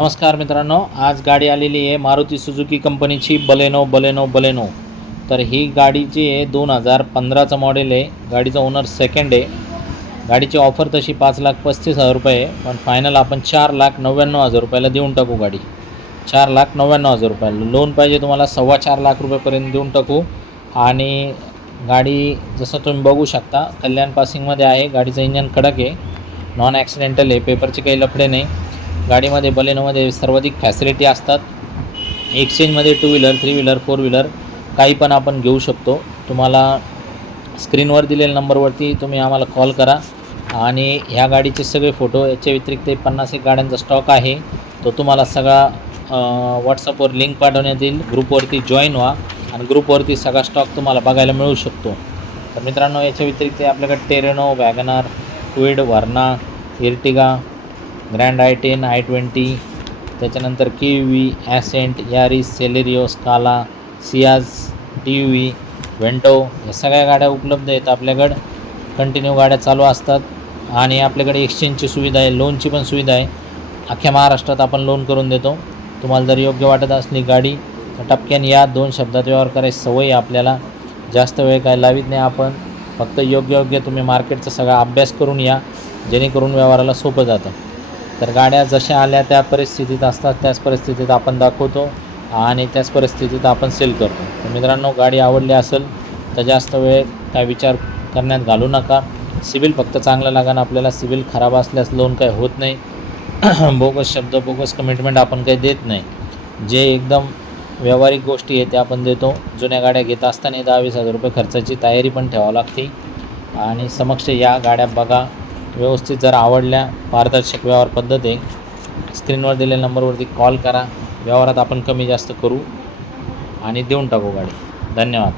नमस्कार मित्रांनो, आज गाडी आलेली आहे मारुती सुझुकी कंपनीची बलेनो। तर ही गाडी जी आहे 2015चं मॉडेल आहे। गाडीचा ओनर सेकंड आहे। गाडीची ऑफर तशी 5,35,000 रुपये आहे, पण फायनल आपण 4,99,000 रुपयाला देऊन टाकू गाडी। 4,99,000 रुपयाला लोन पाहिजे तुम्हाला 4.25 लाख रुपयेपर्यंत देऊन टाकू। आणि गाडी जसं तुम्ही बघू शकता कल्याण पासिंगमध्ये आहे। गाडीचं इंजन कडक आहे, नॉन ॲक्सिडेंटल आहे, पेपरचे काही लफडे नाही। गाडीमध्ये बलेनोमध्ये सर्वाधिक फॅसिलिटी असतात। एक्सचेंजमध्ये 2 व्हीलर 3 व्हीलर 4 व्हीलर काही पण आपण घेऊ शकतो। तुम्हाला स्क्रीनवर दिलेल्या नंबरवरती तुम्ही आम्हाला कॉल करा आणि ह्या गाडीचे सगळे फोटो, याच्या व्यतिरिक्त 50 गाड्यांचा स्टॉक आहे, तो तुम्हाला सगळा व्हॉट्सअपवर लिंक पाठवण्यात येईल। ग्रुपवरती जॉईन व्हा आणि ग्रुपवरती सगळा स्टॉक तुम्हाला बघायला मिळू शकतो। तर मित्रांनो, याच्या व्यतिरिक्त आपल्याकडे Terrano, WagonR, Kwid, Verna, Ertiga, Grand i10, i20, त्याच्यानंतर KUV, Accent, Yaris, Celerio, Scala, Ciaz, TUV, Vento या सगळ्या गाड्या उपलब्ध आहेत आपल्याकडं। कंटिन्यू गाड्या चालू असतात आणि आपल्याकडे एक्सचेंजची सुविधा आहे, लोनची पण सुविधा आहे। अख्ख्या महाराष्ट्रात आपण लोन करून देतो। तुम्हाला जर योग्य वाटत असली गाडी तर टपक्यान या, 2 शब्दात व्यवहार करायची सवय आहे आपल्याला। जास्त वेळ काय लावित नाही आपण, फक्त योग्य तुम्ही मार्केटचा सगळा अभ्यास करून या, जेणेकरून व्यवहाराला सोपं जातं। तर गाड्या जशा आल्या त्या परिस्थितीत असतात, त्याच परिस्थितीत आपण दाखवतो आणि त्याच परिस्थितीत आपण सेल करतो। तर मित्रांनो, गाडी आवडली असेल तर जास्त वेळ काय विचार करण्यात घालू नका। सिबिल फक्त चांगलं लागेल आपल्याला। सिबिल खराब असल्यास लोन काही होत नाही। बोगस शब्द, बोगस कमिटमेंट आपण काही देत नाही। जे एकदम व्यावहारिक गोष्टी आहेत त्या आपण देतो। जुन्या गाड्या घेत असताना 10-20 हजार रुपये खर्चाची तयारी पण ठेवावी लागते आणि समक्ष या गाड्या बघा, व्यवस्थित जर आवडल्या, पारदर्शक व्यवहार पद्धत आहे। स्क्रीनवर दिलेल्या नंबरवरती कॉल करा, व्यवहारात आपण कमी जास्त करू आणि देऊन टाकू गाडी। धन्यवाद।